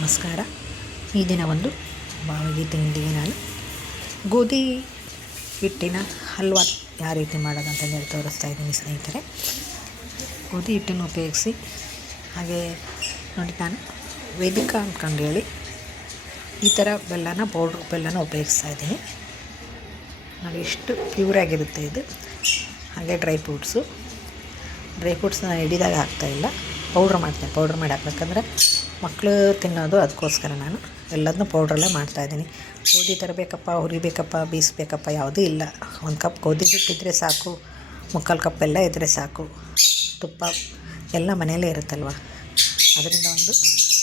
ನಮಸ್ಕಾರ. ಈ ದಿನ ಒಂದು ಭಾವಗೀತೆಯೊಂದಿಗೆ ನಾನು ಗೋಧಿ ಹಿಟ್ಟಿನ ಹಲ್ವಾ ಯಾವ ರೀತಿ ಮಾಡೋದು ಅಂತಂದೇಳಿ ತೋರಿಸ್ತಾ ಇದ್ದೀನಿ ಸ್ನೇಹಿತರೆ. ಗೋಧಿ ಹಿಟ್ಟನ್ನು ಉಪಯೋಗಿಸಿ ಹಾಗೆ ನೋಡಿ, ನಾನು ವೇದಿಕಾ ಅಂದ್ಕೊಂಡು ಹೇಳಿ ಈ ಥರ ಪೌಡ್ರ್ ಬೆಲ್ಲನ ಉಪಯೋಗಿಸ್ತಾ ಇದ್ದೀನಿ. ನೋಡಿ ಎಷ್ಟು ಪ್ಯೂರಾಗಿರುತ್ತೆ ಇದು. ಹಾಗೆ ಡ್ರೈ ಫ್ರೂಟ್ಸ್ನ ಹಿಡಿದಾಗ ಹಾಕ್ತಾಯಿಲ್ಲ, ಪೌಡ್ರ್ ಮಾಡಿ ಹಾಕ್ಬೇಕಂದ್ರೆ ಮಕ್ಕಳು ತಿನ್ನೋದು, ಅದಕ್ಕೋಸ್ಕರ ನಾನು ಎಲ್ಲದನ್ನೂ ಪೌಡ್ರಲ್ಲೇ ಮಾಡ್ತಾಯಿದ್ದೀನಿ. ಗೋಧಿ ತರಬೇಕಪ್ಪ, ಹುರಿಬೇಕಪ್ಪ, ಬೀಸಬೇಕಪ್ಪ ಯಾವುದೂ ಇಲ್ಲ. ಒಂದು ಕಪ್ ಗೋಧಿ ಹಿಟ್ಟಿದ್ರೆ ಸಾಕು, ಮುಕ್ಕಾಲು ಕಪ್ ಎಲ್ಲ ಇದ್ದರೆ ಸಾಕು. ತುಪ್ಪ ಎಲ್ಲ ಮನೆಯಲ್ಲೇ ಇರುತ್ತಲ್ವ, ಅದರಿಂದ ಒಂದು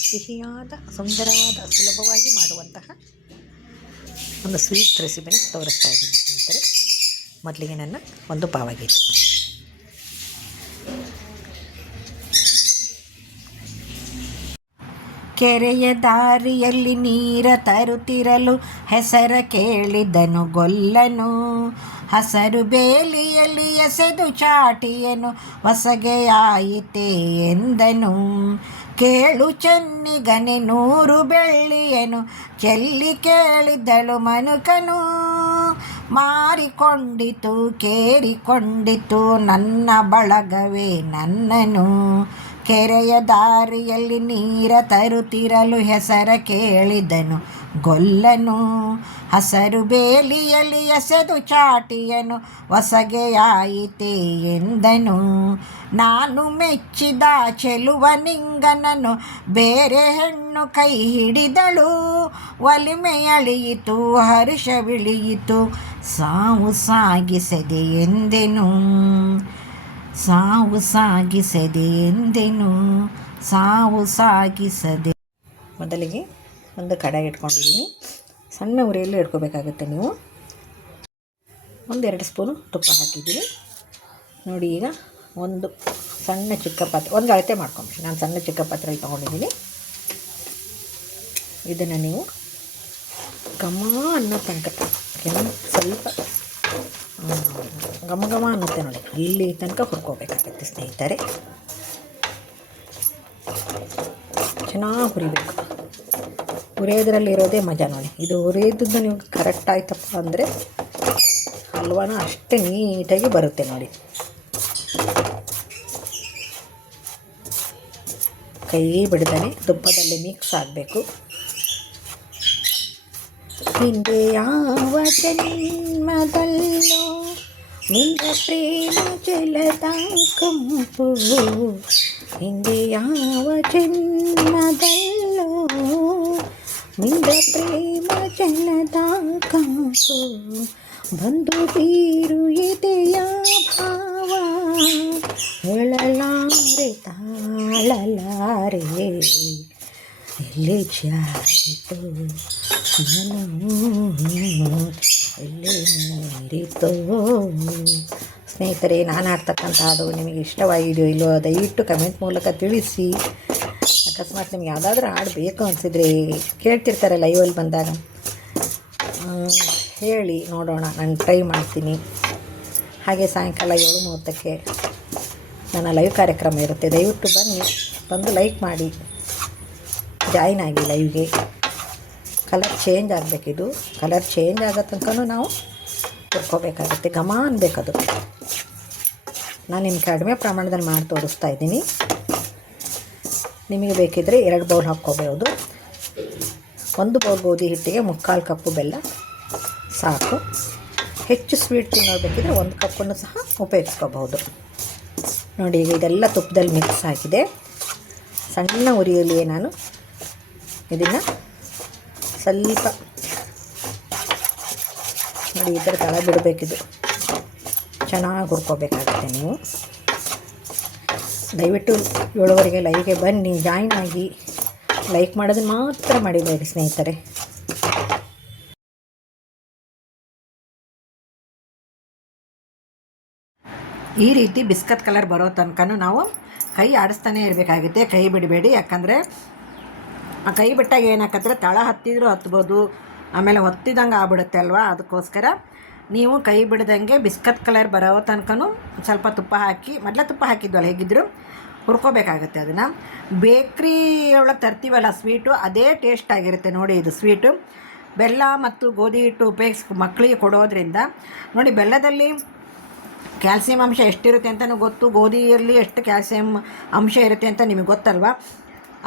ಸಿಹಿಯಾದ, ಸುಂದರವಾದ, ಸುಲಭವಾಗಿ ಮಾಡುವಂತಹ ಒಂದು ಸ್ವೀಟ್ ರೆಸಿಪಿನ ತೋರಿಸ್ತಾ ಇದ್ದೀನಿ ಸ್ನೇಹಿತರೆ. ಮೊದಲಿಗೆ ನನ್ನ ಒಂದು ಭಾವಗೀತೆ. ಕೆರೆಯ ದಾರಿಯಲ್ಲಿ ನೀರ ತರುತ್ತಿರಲು ಹೆಸರ ಕೇಳಿದನು ಗೊಲ್ಲನು. ಹಸರು ಬೇಲಿಯಲ್ಲಿ ಎಸೆದು ಚಾಟಿಯನು ಹೊಸಗೆಯಾಯಿತೆ ಎಂದನು. ಕೇಳು ಚೆನ್ನಿಗನೆ 100 ಬೆಳ್ಳಿಯನು ಚೆಲ್ಲಿ ಕೇಳಿದಳು ಮನುಕನು. ಮಾರಿಕೊಂಡಿತು ಕೇರಿಕೊಂಡಿತು ನನ್ನ ಬಳಗವೇ ನನ್ನನು. ಕೆರೆಯ ದಾರಿಯಲ್ಲಿ ನೀರ ತರುತ್ತಿರಲು ಹೆಸರ ಕೇಳಿದನು ಗೊಲ್ಲನು. ಹಸರು ಬೇಲಿಯಲ್ಲಿ ಎಸೆದು ಚಾಟಿಯನು ಹೊಸಗೆಯಾಯಿತೆ ಎಂದನು. ನಾನು ಮೆಚ್ಚಿದ ಚೆಲುವ ನಿಂಗನನು ಬೇರೆ ಹೆಣ್ಣು ಕೈ ಹಿಡಿದಳು. ಒಲಿಮೆಯಳಿಯಿತು ಹರ್ಷವಿಳಿಯಿತು ಸಾವು ಸಾಗಿಸದೆ ಎಂದೆನು. ಸಾವು ಸಾಗಿಸದೆ. ಮೊದಲಿಗೆ ಒಂದು ಕಡಾಯಿ ಇಟ್ಕೊಂಡಿದ್ದೀನಿ. ಸಣ್ಣ ಉರಿಯಲ್ಲಿ ಇಟ್ಕೋಬೇಕಾಗುತ್ತೆ ನೀವು. 1-2 ಸ್ಪೂನು ತುಪ್ಪ ಹಾಕಿದ್ದೀನಿ ನೋಡಿ. ಈಗ ಒಂದು ಸಣ್ಣ ಚಿಕ್ಕ ಪಾತ್ರೆ, ಒಂದು ಅಳತೆ ಮಾಡ್ಕೊಂಬಿಡಿ. ನಾನು ಸಣ್ಣ ಚಿಕ್ಕ ಪಾತ್ರೆಯಲ್ಲಿ ತೊಗೊಂಡಿದ್ದೀನಿ. ಇದನ್ನು ನೀವು ಘಮ ಅನ್ನೋ ತನಕ ಸ್ವಲ್ಪ ಘಮ ಅನ್ನುತ್ತೆ ನೋಡಿ, ಅಲ್ಲಿ ತನಕ ಹುರ್ಕೋಬೇಕಾಗತ್ತೆ ಸ್ನೇಹಿತರೆ. ಚೆನ್ನಾಗಿ ಹುರಿಬೇಕು. ಹುರಿಯೋದ್ರಲ್ಲಿರೋದೇ ಮಜಾ ನೋಡಿ. ಇದು ಹುರಿಯೋದನ್ನು ನೀವು ಕರೆಕ್ಟ್ ಆಯ್ತಪ್ಪ ಅಂದರೆ ಹಲ್ವಾನ ಅಷ್ಟೇ ನೀಟಾಗಿ ಬರುತ್ತೆ ನೋಡಿ. ಕೈ ಬಿಡ್ತಾನೆ ತುಪ್ಪದಲ್ಲಿ ಮಿಕ್ಸ್ ಆಗಬೇಕು. ಹಿಂದೆ ಯಾವ ಜನ್ಮದಲ್ಲೋ ನಿನ್ನ ಪ್ರೇಮ ಜಲದ ಕಂಪು. ಹಿಂದೆ ಯಾವ ಜನ್ಮದಲ್ಲೋ ನಿನ್ನ ಪ್ರೇಮ ಜಲದ ಕಂಪು. ಬಂದು ಬೀರು ಎದೆಯ ಭಾವ ಹೇಳಲಾರೆ ತಾಳಲಾರೆ. ಎಲ್ಲಿ ಜಾರಿತು ಮನೋ ಎಲ್ಲಿ ಮೀರಿತೋ. ಸ್ನೇಹಿತರೆ, ನಾನು ಆಡ್ತಕ್ಕಂಥ ಹಾಡು ನಿಮಗೆ ಇಷ್ಟವಾಗಿದೆಯೋ ಇಲ್ಲೋ ದಯವಿಟ್ಟು ಕಮೆಂಟ್ ಮೂಲಕ ತಿಳಿಸಿ. ಅಕಸ್ಮಾತ್ ನಿಮ್ಗೆ ಯಾವುದಾದ್ರೂ ಹಾಡು ಬೇಕು ಅನಿಸಿದರೆ ಕೇಳ್ತಿರ್ತಾರೆ ಲೈವಲ್ಲಿ ಬಂದಾಗ, ಹೇಳಿ ನೋಡೋಣ, ನಾನು ಟ್ರೈ ಮಾಡ್ತೀನಿ. ಹಾಗೆ ಸಾಯಂಕಾಲ 7:30ಕ್ಕೆ ನನ್ನ ಲೈವ್ ಕಾರ್ಯಕ್ರಮ ಇರುತ್ತೆ. ದಯವಿಟ್ಟು ಬಂದು ಲೈಕ್ ಮಾಡಿ, ಜಾಯಿನ್ ಆಗಿ ಲೈವ್ಗೆ. ಕಲರ್ ಚೇಂಜ್ ಆಗಬೇಕಿದು. ಕಲರ್ ಚೇಂಜ್ ಆಗೋ ತನಕ ನಾವು ಹುರ್ಕೋಬೇಕಾಗುತ್ತೆ. ಘಮ ಅನ್ಬೇಕದು. ನಾನು ನಿಮ್ಗೆ ಕಡಿಮೆ ಪ್ರಮಾಣದಲ್ಲಿ ಮಾಡಿ ತೋರಿಸ್ತಾ ಇದ್ದೀನಿ. ನಿಮಗೆ ಬೇಕಿದ್ದರೆ 2 ಬೌಲ್ ಹಾಕ್ಕೋಬಹುದು. 1 ಬೌಲ್ ಗೋಧಿ ಹಿಟ್ಟಿಗೆ 3/4 ಕಪ್ಪು ಬೆಲ್ಲ ಸಾಕು. ಹೆಚ್ಚು ಸ್ವೀಟ್ ತಿನ್ನೋಬೇಕಿದ್ರೆ 1 ಕಪ್ಪನ್ನು ಸಹ ಉಪಯೋಗಿಸ್ಕೋಬಹುದು ನೋಡಿ. ಈಗ ಇದೆಲ್ಲ ತುಪ್ಪದಲ್ಲಿ ಮಿಕ್ಸ್ ಆಗಿದೆ. ಸಣ್ಣ ಉರಿಯಲ್ಲಿಯೇ ನಾನು ಇದನ್ನು ಸ್ವಲ್ಪ ನೋಡಿ ಈ ಥರ ತಳ ಬಿಡಬೇಕಿದು. ಚೆನ್ನಾಗಿ ಹುರ್ಕೋಬೇಕಾಗುತ್ತೆ. ನೀವು ದಯವಿಟ್ಟು 7:30ಗೆ ಲೈವ್ಗೆ ಬನ್ನಿ, ಜಾಯಿನ್ ಆಗಿ. ಲೈಕ್ ಮಾಡೋದನ್ನು ಮಾತ್ರ ಮಾಡಿಬೇಡಿ ಸ್ನೇಹಿತರೆ. ಈ ರೀತಿ ಬಿಸ್ಕತ್ ಕಲರ್ ಬರೋ ತನಕ ನಾವು ಕೈ ಆಡಿಸ್ತಾನೆ ಇರಬೇಕಾಗುತ್ತೆ. ಕೈ ಬಿಡಬೇಡಿ, ಯಾಕಂದರೆ ಆ ಕೈ ಬಿಟ್ಟಾಗ ಏನಾಕತ್ರೆ ತಳ ಹತ್ತಿದರೂ ಹತ್ಬೋದು, ಆಮೇಲೆ ಹೊತ್ತಿದಂಗೆ ಆಗ್ಬಿಡುತ್ತೆ ಅಲ್ವಾ. ಅದಕ್ಕೋಸ್ಕರ ನೀವು ಕೈ ಬಿಡ್ದಂಗೆ ಬಿಸ್ಕತ್ ಕಲರ್ ಬರೋ ತನಕ ಸ್ವಲ್ಪ ತುಪ್ಪ ಹಾಕಿ, ಮೊದಲೇ ತುಪ್ಪ ಹಾಕಿದ್ವಲ್ಲ ಹೇಗಿದ್ದರು, ಹುರ್ಕೋಬೇಕಾಗುತ್ತೆ ಅದನ್ನು. ಬೇಕ್ರಿ ಒಳಗೆ ತರ್ತೀವಲ್ಲ ಸ್ವೀಟು, ಅದೇ ಟೇಸ್ಟ್ ಆಗಿರುತ್ತೆ ನೋಡಿ. ಇದು ಸ್ವೀಟು ಬೆಲ್ಲ ಮತ್ತು ಗೋಧಿ ಹಿಟ್ಟು ಉಪಯೋಗಿಸಿ ಮಕ್ಕಳಿಗೆ ಕೊಡೋದ್ರಿಂದ ನೋಡಿ, ಬೆಲ್ಲದಲ್ಲಿ ಕ್ಯಾಲ್ಸಿಯಂ ಅಂಶ ಎಷ್ಟಿರುತ್ತೆ ಅಂತಲೂ ಗೊತ್ತು, ಗೋಧಿಯಲ್ಲಿ ಎಷ್ಟು ಕ್ಯಾಲ್ಸಿಯಂ ಅಂಶ ಇರುತ್ತೆ ಅಂತ ನಿಮಗೆ ಗೊತ್ತಲ್ವ.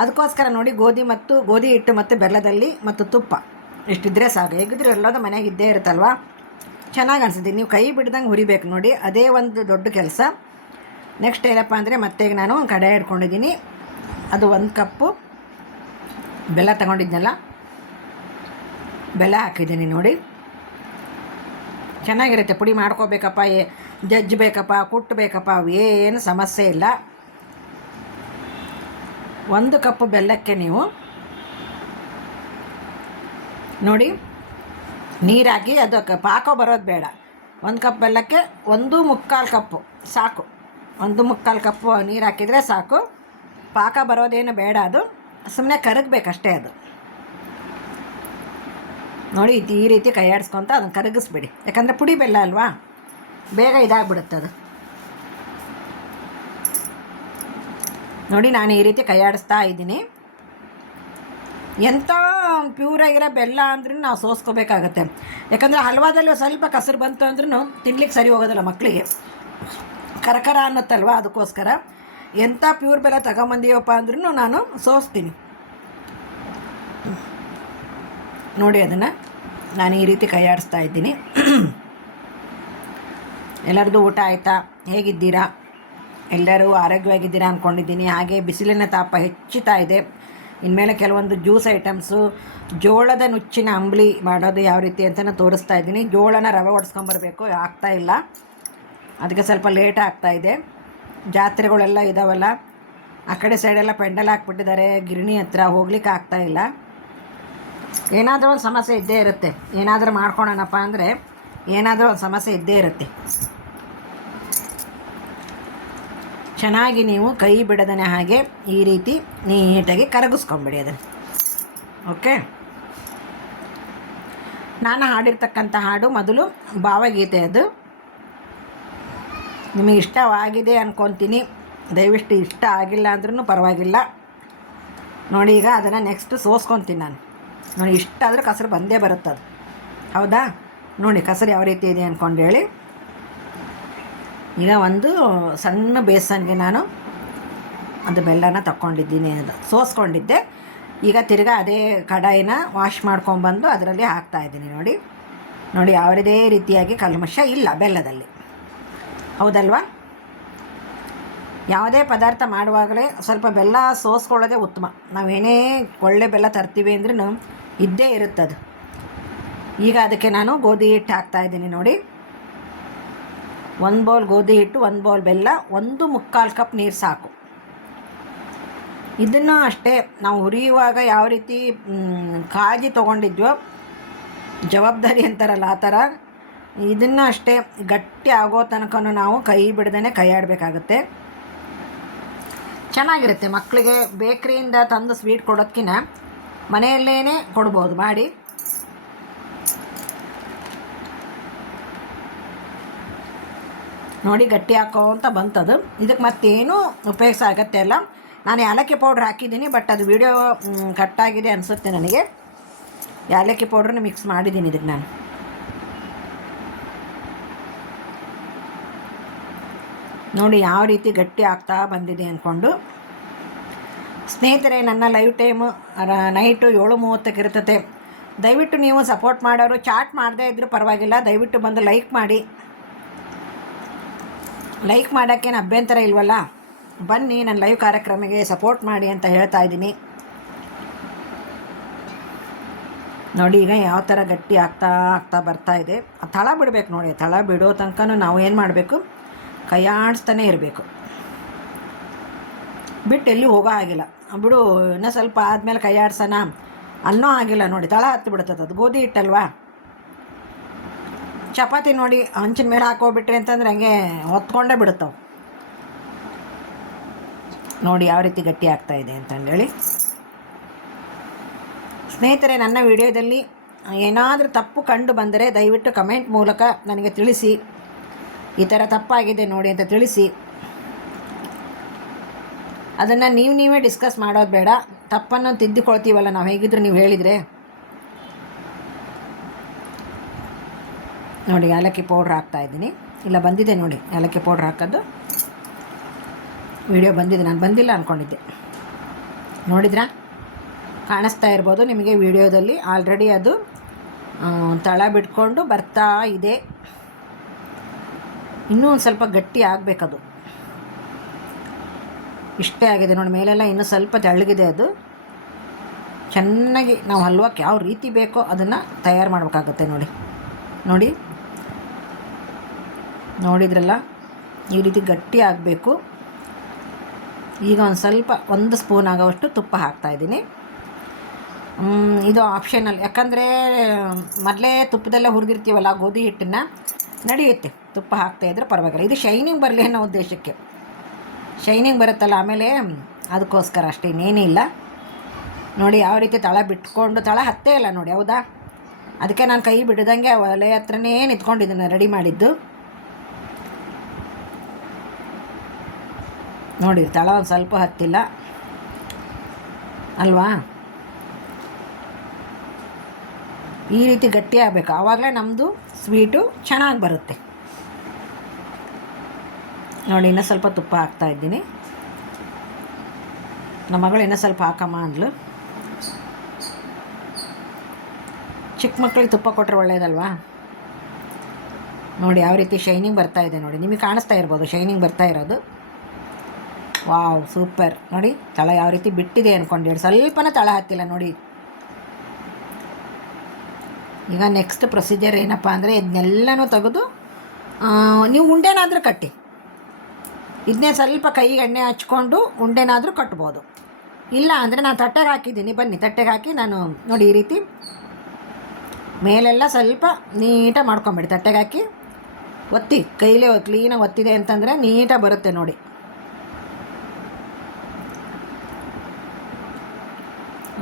ಅದಕ್ಕೋಸ್ಕರ ನೋಡಿ, ಗೋಧಿ ಹಿಟ್ಟು ಮತ್ತು ಬೆಲ್ಲದಲ್ಲಿ ಮತ್ತು ತುಪ್ಪ ಇಷ್ಟಿದ್ರೆ ಸಾಕು. ಹೇಗಿದ್ರೆ ಎಲ್ಲದೂ ಮನೆಯಾಗ ಇದ್ದೇ ಇರುತ್ತಲ್ವ, ಚೆನ್ನಾಗಿ ಅನಿಸುತ್ತೆ. ನೀವು ಕೈ ಬಿಡ್ದಂಗೆ ಹುರಿಬೇಕು ನೋಡಿ, ಅದೇ ಒಂದು ದೊಡ್ಡ ಕೆಲಸ. ನೆಕ್ಸ್ಟ್ ಏನಪ್ಪ ಅಂದರೆ, ಮತ್ತೆ ಈಗ ನಾನು ಕಡಾಯಿ ಇಟ್ಕೊಂಡಿದ್ದೀನಿ. ಅದು 1 ಕಪ್ಪು ಬೆಲ್ಲ ತಗೊಂಡಿದ್ನಲ್ಲ, ಬೆಲ್ಲ ಹಾಕಿದ್ದೀನಿ ನೋಡಿ. ಚೆನ್ನಾಗಿರುತ್ತೆ. ಪುಡಿ ಮಾಡ್ಕೋಬೇಕಪ್ಪ, ಜಜ್ಜಬೇಕಪ್ಪ, ಕುಟ್ಟಬೇಕಪ್ಪ, ಏನು ಸಮಸ್ಯೆ ಇಲ್ಲ. 1 ಕಪ್ಪು ಬೆಲ್ಲಕ್ಕೆ ನೀವು ನೋಡಿ ನೀರು ಹಾಕಿ, ಅದಕ್ಕೆ ಪಾಕ ಬರೋದು ಬೇಡ. 1 ಕಪ್ ಬೆಲ್ಲಕ್ಕೆ 1/4 ಕಪ್ಪು ಸಾಕು. 1/4 ಕಪ್ಪು ನೀರು ಹಾಕಿದರೆ ಸಾಕು. ಪಾಕ ಬರೋದೇನು ಬೇಡ, ಅದು ಸುಮ್ಮನೆ ಕರಗಬೇಕಷ್ಟೇ. ಅದು ನೋಡಿ ಈ ರೀತಿ ಕೈ ಆಡಿಸ್ಕೊತ ಅದನ್ನು ಕರಗಿಸ್ಬಿಡಿ. ಯಾಕಂದರೆ ಪುಡಿ ಬೆಲ್ಲ ಅಲ್ವಾ, ಬೇಗ ಇದಾಗ್ಬಿಡುತ್ತೆ ಅದು. ನೋಡಿ ನಾನು ಈ ರೀತಿ ಕೈ ಆಡಿಸ್ತಾ ಇದ್ದೀನಿ. ಎಂಥ ಪ್ಯೂರಾಗಿರೋ ಬೆಲ್ಲ ಅಂದ್ರೂ ನಾವು ಸೋಸ್ಕೋಬೇಕಾಗತ್ತೆ. ಯಾಕಂದರೆ ಹಲ್ವಾದಲ್ಲಿ ಸ್ವಲ್ಪ ಕಸರು ಬಂತು ಅಂದ್ರೂ ತಿನ್ಲಿಕ್ಕೆ ಸರಿ ಹೋಗೋದಿಲ್ಲ ಮಕ್ಕಳಿಗೆ, ಕರಕರ ಅನ್ನತ್ತಲ್ವ. ಅದಕ್ಕೋಸ್ಕರ ಎಂಥ ಪ್ಯೂರ್ ಬೆಲ್ಲ ತಗೊಂಬಂದೀವಪ್ಪ ಅಂದ್ರೂ ನಾನು ಸೋಸ್ತೀನಿ ನೋಡಿ. ಅದನ್ನು ನಾನು ಈ ರೀತಿ ಕೈ ಆಡಿಸ್ತಾ ಇದ್ದೀನಿ. ಎಲ್ಲರದ್ದು ಊಟ ಆಯಿತಾ? ಹೇಗಿದ್ದೀರಾ? ಎಲ್ಲರೂ ಆರೋಗ್ಯವಾಗಿದ್ದೀರಾ ಅಂದ್ಕೊಂಡಿದ್ದೀನಿ. ಹಾಗೆ ಬಿಸಿಲಿನ ತಾಪ ಹೆಚ್ಚುತ್ತಾ ಇದೆ. ಇನ್ಮೇಲೆ ಕೆಲವೊಂದು ಜ್ಯೂಸ್ ಐಟಮ್ಸು, ಜೋಳದ ನುಚ್ಚಿನ ಅಂಬಲಿ ಮಾಡೋದು ಯಾವ ರೀತಿ ಅಂತಲೂ ತೋರಿಸ್ತಾ ಇದ್ದೀನಿ. ಜೋಳನ ರವೆ ಒಡ್ಸ್ಕೊಂಬರ್ಬೇಕು, ಆಗ್ತಾಯಿಲ್ಲ. ಅದಕ್ಕೆ ಸ್ವಲ್ಪ ಲೇಟ್ ಆಗ್ತಾಯಿದೆ. ಜಾತ್ರೆಗಳೆಲ್ಲ ಇದ್ದಾವಲ್ಲ, ಆ ಕಡೆ ಸೈಡೆಲ್ಲ ಪೆಂಡಲ್ ಹಾಕ್ಬಿಟ್ಟಿದ್ದಾರೆ. ಗಿರಣಿ ಹತ್ರ ಹೋಗ್ಲಿಕ್ಕೆ ಆಗ್ತಾಯಿಲ್ಲ. ಏನಾದರೂ ಒಂದು ಸಮಸ್ಯೆ ಇದ್ದೇ ಇರುತ್ತೆ. ಏನಾದರೂ ಮಾಡ್ಕೊಳೋಣಪ್ಪ ಅಂದರೆ ಏನಾದರೂ ಒಂದು ಸಮಸ್ಯೆ ಇದ್ದೇ ಇರುತ್ತೆ. ಚೆನ್ನಾಗಿ ನೀವು ಕೈ ಬಿಡದೇ ಹಾಗೆ ಈ ರೀತಿ ನೀಟಾಗಿ ಕರಗಿಸ್ಕೊಂಬಿಡಿ ಅದನ್ನು. ಓಕೆ, ನಾನು ಹಾಡಿರ್ತಕ್ಕಂಥ ಹಾಡು ಮೊದಲು ಭಾವಗೀತೆ. ಅದು ನಿಮಗೆ ಇಷ್ಟವಾಗಿದೆ ಅಂದ್ಕೊತೀನಿ. ದಯವಿಟ್ಟು ಇಷ್ಟ ಆಗಿಲ್ಲ ಅಂದ್ರೂ ಪರವಾಗಿಲ್ಲ ನೋಡಿ. ಈಗ ಅದನ್ನು ನೆಕ್ಸ್ಟ್ ಸೋಸ್ಕೊತೀನಿ ನಾನು ನೋಡಿ. ಇಷ್ಟಾದರೂ ಕಸರು ಬಂದೇ ಬರುತ್ತದು, ಹೌದಾ? ನೋಡಿ ಕಸರು ಯಾವ ರೀತಿ ಇದೆ ಅಂದ್ಕೊಂಡು ಹೇಳಿ. ಈಗ ಒಂದು ಸಣ್ಣ ಬೇಸನ್ಗೆ ನಾನು ಅದು ಬೆಲ್ಲನ ತಗೊಂಡಿದ್ದೀನಿ, ಅದು ಸೋಸ್ಕೊಂಡಿದ್ದೆ. ಈಗ ತಿರ್ಗಾ ಅದೇ ಕಡಾಯಿನ ವಾಶ್ ಮಾಡ್ಕೊಂಡ್ಬಂದು ಅದರಲ್ಲಿ ಹಾಕ್ತಾಯಿದ್ದೀನಿ ನೋಡಿ. ನೋಡಿ ಯಾವುದೇ ರೀತಿಯಾಗಿ ಕಲ್ಮಶ ಇಲ್ಲ ಬೆಲ್ಲದಲ್ಲಿ, ಹೌದಲ್ವಾ? ಯಾವುದೇ ಪದಾರ್ಥ ಮಾಡುವಾಗಲೇ ಸ್ವಲ್ಪ ಬೆಲ್ಲ ಸೋಸ್ಕೊಳ್ಳೋದೇ ಉತ್ತಮ. ನಾವೇನೇ ಒಳ್ಳೆ ಬೆಲ್ಲ ತರ್ತೀವಿ ಅಂದ್ರೂ ಇದ್ದೇ ಇರುತ್ತದು. ಈಗ ಅದಕ್ಕೆ ನಾನು ಗೋಧಿ ಹಿಟ್ಟು ಹಾಕ್ತಾಯಿದ್ದೀನಿ ನೋಡಿ. 1 ಬೌಲ್ ಗೋಧಿ ಹಿಟ್ಟು, 1 ಬೌಲ್ ಬೆಲ್ಲ, 1/4 ಕಪ್ ನೀರು ಸಾಕು. ಇದನ್ನು ಅಷ್ಟೇ ನಾವು ಹುರಿಯುವಾಗ ಯಾವ ರೀತಿ ಕಾಳಜಿ ತೊಗೊಂಡಿದ್ವೋ, ಜವಾಬ್ದಾರಿ ಅಂತಾರಲ್ಲ ಆ ಥರ, ಇದನ್ನು ಅಷ್ಟೇ ಗಟ್ಟಿ ಆಗೋ ತನಕ ನಾವು ಕೈ ಬಿಡ್ದೇ ಕೈ ಆಡಬೇಕಾಗತ್ತೆ. ಚೆನ್ನಾಗಿರುತ್ತೆ. ಮಕ್ಕಳಿಗೆ ಬೇಕ್ರಿಯಿಂದ ತಂದು ಸ್ವೀಟ್ ಕೊಡೋದಕ್ಕಿಂತ ಮನೆಯಲ್ಲೇ ಕೊಡ್ಬೋದು ಮಾಡಿ. ನೋಡಿ ಗಟ್ಟಿ ಹಾಕೋ ಅಂತ ಬಂತದು. ಇದಕ್ಕೆ ಮತ್ತೇನು ಉಪಯೋಗಿಸ ಆಗತ್ತೆ ಅಲ್ಲ. ನಾನು ಏಲಕ್ಕಿ ಪೌಡ್ರ್ ಹಾಕಿದ್ದೀನಿ, ಬಟ್ ಅದು ವಿಡಿಯೋ ಕಟ್ಟಾಗಿದೆ ಅನಿಸುತ್ತೆ ನನಗೆ. ಏಲಕ್ಕಿ ಪೌಡ್ರನ್ನ ಮಿಕ್ಸ್ ಮಾಡಿದ್ದೀನಿ ಇದಕ್ಕೆ ನಾನು. ನೋಡಿ ಯಾವ ರೀತಿ ಗಟ್ಟಿ ಆಗ್ತಾ ಬಂದಿದೆ ಅಂದ್ಕೊಂಡು. ಸ್ನೇಹಿತರೆ, ನನ್ನ ಲೈವ್ ಟೈಮು ನೈಟು 7:30ಕ್ಕೆ ಇರ್ತದೆ. ದಯವಿಟ್ಟು ನೀವು ಸಪೋರ್ಟ್ ಮಾಡೋರು ಚಾಟ್ ಮಾಡದೇ ಇದ್ದರೂ ಪರವಾಗಿಲ್ಲ, ದಯವಿಟ್ಟು ಬಂದು ಲೈಕ್ ಮಾಡಿ. ಲೈಕ್ ಮಾಡೋಕ್ಕೇನು ಅಭ್ಯಂತರ ಇಲ್ವಲ್ಲ, ಬನ್ನಿ ನನ್ನ ಲೈವ್ ಕಾರ್ಯಕ್ರಮಕ್ಕೆ ಸಪೋರ್ಟ್ ಮಾಡಿ ಅಂತ ಹೇಳ್ತಾ ಇದ್ದೀನಿ. ನೋಡಿ ಈಗ ಯಾವ ಥರ ಗಟ್ಟಿ ಆಗ್ತಾ ಬರ್ತಾ ಇದೆ. ತಳ ಬಿಡಬೇಕು ನೋಡಿ. ತಳ ಬಿಡೋ ತನಕ ನಾವು ಏನು ಮಾಡಬೇಕು, ಕೈ ಆಡಿಸ್ತಾನೆ ಇರಬೇಕು. ಬಿಟ್ಟು ಎಲ್ಲಿ ಹೋಗೋ ಆಗಿಲ್ಲ. ಬಿಡು ಇನ್ನೂ ಸ್ವಲ್ಪ ಆದಮೇಲೆ ಕೈ ಆಡ್ಸೋಣ ಅನ್ನೋ ಆಗಿಲ್ಲ ನೋಡಿ. ತಳ ಹತ್ತಿ ಬಿಡ್ತದೆ. ಅದು ಗೋಧಿ ಹಿಟ್ಟಲ್ವಾ. ಚಪಾತಿ ನೋಡಿ ಹಂಚಿನ ಮೇಲೆ ಹಾಕೋಬಿಟ್ರಿ ಅಂತಂದ್ರೆ ಹಂಗೆ ಹೊತ್ಕೊಂಡೇ ಬಿಡುತ್ತವೆ. ನೋಡಿ ಯಾವ ರೀತಿ ಗಟ್ಟಿ ಆಗ್ತಾಯಿದೆ ಅಂತಂದೇಳಿ. ಸ್ನೇಹಿತರೆ, ನನ್ನ ವಿಡಿಯೋದಲ್ಲಿ ಏನಾದರೂ ತಪ್ಪು ಕಂಡು ಬಂದರೆ ದಯವಿಟ್ಟು ಕಮೆಂಟ್ ಮೂಲಕ ನನಗೆ ತಿಳಿಸಿ. ಈ ಥರ ತಪ್ಪಾಗಿದೆ ನೋಡಿ ಅಂತ ತಿಳಿಸಿ. ಅದನ್ನು ನೀವೇ ಡಿಸ್ಕಸ್ ಮಾಡೋದು ಬೇಡ, ತಪ್ಪನ್ನು ತಿದ್ದುಕೊಳ್ತೀವಲ್ಲ ನಾವು, ಹೇಗಿದ್ರು ನೀವು ಹೇಳಿದರೆ. ನೋಡಿ ಏಲಕ್ಕಿ ಪೌಡ್ರ್ ಹಾಕ್ತಾಯಿದ್ದೀನಿ. ಇಲ್ಲ ಬಂದಿದೆ ನೋಡಿ ಏಲಕ್ಕಿ ಪೌಡ್ರ್ ಹಾಕೋದು ವಿಡಿಯೋ ಬಂದಿದೆ, ನಾನು ಬಂದಿಲ್ಲ ಅಂದ್ಕೊಂಡಿದ್ದೆ. ನೋಡಿದ್ರಾ, ಕಾಣಿಸ್ತಾ ಇರ್ಬೋದು ನಿಮಗೆ ವಿಡಿಯೋದಲ್ಲಿ. ಆಲ್ರೆಡಿ ಅದು ತಳ ಬಿಟ್ಕೊಂಡು ಬರ್ತಾ ಇದೆ. ಇನ್ನೂ ಒಂದು ಸ್ವಲ್ಪ ಗಟ್ಟಿ ಆಗಬೇಕದು. ಇಷ್ಟೇ ಆಗಿದೆ ನೋಡಿ, ಮೇಲೆಲ್ಲ ಇನ್ನೂ ಸ್ವಲ್ಪ ತೆಳ್ಳಗಿದೆ. ಅದು ಚೆನ್ನಾಗಿ ನಾವು ಹಲ್ವಕ್ಕೆ ಯಾವ ರೀತಿ ಬೇಕೋ ಅದನ್ನು ತಯಾರು ಮಾಡಬೇಕಾಗುತ್ತೆ. ನೋಡಿ ನೋಡಿದ್ರಲ್ಲ, ಈ ರೀತಿ ಗಟ್ಟಿ ಆಗಬೇಕು. ಈಗ ಒಂದು ಸ್ಪೂನ್ ಆಗೋವಷ್ಟು ತುಪ್ಪ ಹಾಕ್ತಾಯಿದ್ದೀನಿ. ಇದು ಆಪ್ಷನಲ್, ಯಾಕಂದರೆ ಮೊದಲೇ ತುಪ್ಪದಲ್ಲೇ ಹುರಿದಿರ್ತೀವಲ್ಲ ಗೋಧಿ ಹಿಟ್ಟನ್ನು, ನಡೆಯುತ್ತೆ. ತುಪ್ಪ ಹಾಕ್ತಾಯಿದ್ರೆ ಪರವಾಗಿಲ್ಲ. ಇದು ಶೈನಿಂಗ್ ಬರಲಿ ಅನ್ನೋ ಉದ್ದೇಶಕ್ಕೆ, ಶೈನಿಂಗ್ ಬರುತ್ತಲ್ಲ ಆಮೇಲೆ, ಅದಕ್ಕೋಸ್ಕರ ಅಷ್ಟೇ, ಇನ್ನೇನೇ ಇಲ್ಲ. ನೋಡಿ ಯಾವ ರೀತಿ ತಳ ಬಿಟ್ಕೊಂಡು, ತಳ ಹತ್ತೇ ಇಲ್ಲ ನೋಡಿ, ಹೌದಾ? ಅದಕ್ಕೆ ನಾನು ಕೈ ಬಿಡದಂಗೆ ಒಲೆ ಹತ್ರನೇ ನಿಂತ್ಕೊಂಡಿದ್ದೀನಿ ರೆಡಿ ಮಾಡಿದ್ದು. ನೋಡಿ ತಳ ಒಂದು ಸ್ವಲ್ಪ ಹತ್ತಿಲ್ಲ ಅಲ್ವಾ? ಈ ರೀತಿ ಗಟ್ಟಿ ಆಗಬೇಕು, ಆವಾಗಲೇ ನಮ್ಮದು ಸ್ವೀಟು ಚೆನ್ನಾಗಿ ಬರುತ್ತೆ. ನೋಡಿ ಇನ್ನೂ ಸ್ವಲ್ಪ ತುಪ್ಪ ಹಾಕ್ತಾಯಿದ್ದೀನಿ. ನಮ್ಮ ಮಗಳು ಇನ್ನೂ ಸ್ವಲ್ಪ ಹಾಕಮ್ಮ ಅಂದ್ಲು. ಚಿಕ್ಕ ಮಕ್ಕಳಿಗೆ ತುಪ್ಪ ಕೊಟ್ಟರೆ ಒಳ್ಳೆಯದಲ್ವಾ? ನೋಡಿ ಯಾವ ರೀತಿ ಶೈನಿಂಗ್ ಬರ್ತಾ ಇದೆ ನೋಡಿ, ನಿಮಗೆ ಕಾಣಿಸ್ತಾ ಇರ್ಬೋದು ಶೈನಿಂಗ್ ಬರ್ತಾ ಇರೋದು. Wow, super. ನೋಡಿ ತಳ ಯಾವ ರೀತಿ ಬಿಟ್ಟಿದೆ ಅಂದ್ಕೊಂಡು, ಸ್ವಲ್ಪನೇ ತಳ ಹತ್ತಿಲ್ಲ ನೋಡಿ. ಈಗ ನೆಕ್ಸ್ಟ್ ಪ್ರೊಸೀಜರ್ ಏನಪ್ಪ ಅಂದರೆ, ಇದನ್ನೆಲ್ಲನೂ ತೆಗೆದು ನೀವು ಉಂಡೆನಾದರೂ ಕಟ್ಟಿ, ಇದನ್ನೇ ಸ್ವಲ್ಪ ಕೈಗೆ ಎಣ್ಣೆ ಹಚ್ಕೊಂಡು ಉಂಡೆನಾದರೂ ಕಟ್ಬೋದು. ಇಲ್ಲ ಅಂದರೆ ನಾನು ತಟ್ಟೆಗೆ ಹಾಕಿದ್ದೀನಿ, ಬನ್ನಿ ತಟ್ಟೆಗೆ ಹಾಕಿ ನಾನು ನೋಡಿ ಈ ರೀತಿ ಮೇಲೆಲ್ಲ ಸ್ವಲ್ಪ ನೀಟಾಗಿ ಮಾಡ್ಕೊಂಬಿಡಿ. ತಟ್ಟೆಗೆ ಹಾಕಿ ಒತ್ತಿ, ಕೈಲೇ ಕ್ಲೀನಾಗಿ ಒತ್ತಿದೆ ಅಂತಂದರೆ ನೀಟಾಗಿ ಬರುತ್ತೆ ನೋಡಿ.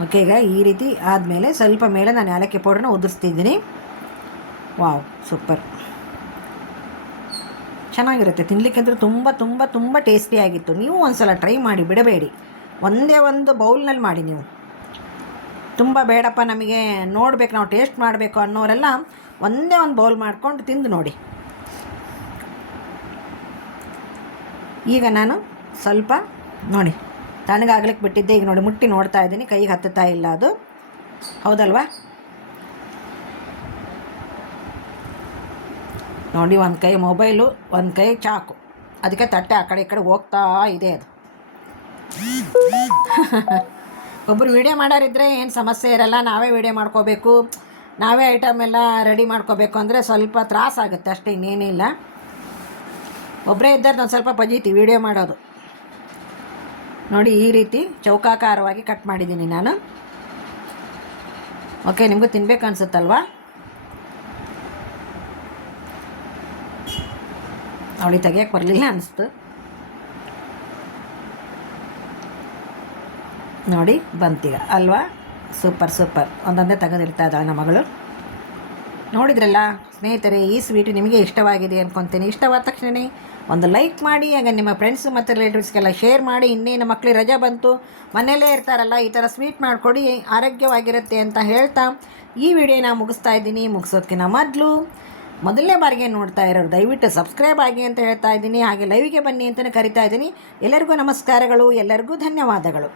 ಓಕೆ, ಈಗ ಈ ರೀತಿ ಆದಮೇಲೆ ಸ್ವಲ್ಪ ಮೇಲೆ ನಾನು ಏಲಕ್ಕಿ ಪೌಡ್ರನ್ನ ಉದುರಿಸ್ತಿದ್ದೀನಿ. ವಾವ್, ಸೂಪರ್, ಚೆನ್ನಾಗಿರುತ್ತೆ ತಿನ್ನಲಿಕ್ಕೆ. ಅಂದರೆ ತುಂಬ ತುಂಬ ತುಂಬ ಟೇಸ್ಟಿಯಾಗಿತ್ತು. ನೀವು ಒಂದು ಸಲ ಟ್ರೈ ಮಾಡಿ, ಬಿಡಬೇಡಿ. ಒಂದೇ ಒಂದು ಬೌಲ್ನಲ್ಲಿ ಮಾಡಿ ನೀವು. ತುಂಬ ಬೇಡಪ್ಪ ನಮಗೆ ನೋಡಬೇಕು, ನಾವು ಟೇಸ್ಟ್ ಮಾಡಬೇಕು ಅನ್ನೋರೆಲ್ಲ ಒಂದೇ ಒಂದು ಬೌಲ್ ಮಾಡ್ಕೊಂಡು ತಿಂದು ನೋಡಿ. ಈಗ ನಾನು ಸ್ವಲ್ಪ ನೋಡಿ ತಣ್ಣಗಾಗ್ಲಿಕ್ಕೆ ಬಿಟ್ಟಿದ್ದೆ. ಈಗ ನೋಡಿ ಮುಟ್ಟಿ ನೋಡ್ತಾ ಇದ್ದೀನಿ, ಕೈಗೆ ಹತ್ತುತ್ತಾ ಇಲ್ಲ ಅದು, ಹೌದಲ್ವಾ? ನೋಡಿ ಒಂದು ಕೈ ಮೊಬೈಲು, ಒಂದು ಕೈ ಚಾಕು, ಅದಕ್ಕೆ ತಟ್ಟೆ ಆ ಕಡೆ ಈ ಕಡೆ ಹೋಗ್ತಾ ಇದೆ ಅದು. ಒಬ್ಬರು ವೀಡಿಯೋ ಮಾಡೋರಿದ್ದರೆ ಏನು ಸಮಸ್ಯೆ ಇರಲ್ಲ, ನಾವೇ ವೀಡಿಯೋ ಮಾಡ್ಕೋಬೇಕು, ನಾವೇ ಐಟಮ್ ಎಲ್ಲ ರೆಡಿ ಮಾಡ್ಕೋಬೇಕು ಅಂದರೆ ಸ್ವಲ್ಪ ತ್ರಾಸಾಗುತ್ತೆ ಅಷ್ಟೇ, ಇನ್ನೇನಿಲ್ಲ. ಒಬ್ಬರೇ ಇದ್ದರೆ ನಾನು ಸ್ವಲ್ಪ ಪಜೀತಿ ವೀಡಿಯೋ ಮಾಡೋದು. ನೋಡಿ ಈ ರೀತಿ ಚೌಕಾಕಾರವಾಗಿ ಕಟ್ ಮಾಡಿದ್ದೀನಿ ನಾನು. ಓಕೆ, ನಿಮಗೂ ತಿನ್ಬೇಕು ಅನಿಸುತ್ತಲ್ವಾ? ಅವಳಿಗೆ ತೆಗಿಯೋಕ್ಕೆ ಬರಲಿಲ್ಲ ಅನಿಸ್ತು. ನೋಡಿ ಬಂತೀಗ ಅಲ್ವಾ? Super super. ಒಂದೊಂದೇ ತೆಗೆದಿರ್ತಾ ಇದ್ದಾಳೆ ನಮ್ಮ ಮಗಳು. ನೋಡಿದ್ರಲ್ಲ ಸ್ನೇಹಿತರೆ, ಈ ಸ್ವೀಟು ನಿಮಗೆ ಇಷ್ಟವಾಗಿದೆ ಅಂದ್ಕೊತೀನಿ. ಇಷ್ಟವಾದ ತಕ್ಷಣ ಒಂದು ಲೈಕ್ ಮಾಡಿ, ಆಗ ನಿಮ್ಮ ಫ್ರೆಂಡ್ಸು ಮತ್ತು ರಿಲೇಟಿವ್ಸ್ಗೆಲ್ಲ ಶೇರ್ ಮಾಡಿ. ಇನ್ನೇನು ಮಕ್ಕಳಿಗೆ ರಜೆ ಬಂತು, ಮನೆಯಲ್ಲೇ ಇರ್ತಾರಲ್ಲ, ಈ ಥರ ಸ್ವೀಟ್ ಮಾಡಿಕೊಡಿ, ಆರೋಗ್ಯವಾಗಿರುತ್ತೆ ಅಂತ ಹೇಳ್ತಾ ಈ ವಿಡಿಯೋನ ಮುಗಿಸ್ತಾ ಇದ್ದೀನಿ. ಮುಗಿಸೋದಕ್ಕಿಂತ ಮೊದಲನೇ ಬಾರಿಗೆ ನೋಡ್ತಾ ಇರೋರು ದಯವಿಟ್ಟು ಸಬ್ಸ್ಕ್ರೈಬ್ ಆಗಿ ಅಂತ ಹೇಳ್ತಾ ಇದ್ದೀನಿ. ಹಾಗೆ ಲೈವ್ಗೆ ಬನ್ನಿ ಅಂತಲೇ ಕರಿತಾ ಇದ್ದೀನಿ. ಎಲ್ಲರಿಗೂ ನಮಸ್ಕಾರಗಳು, ಎಲ್ಲರಿಗೂ ಧನ್ಯವಾದಗಳು.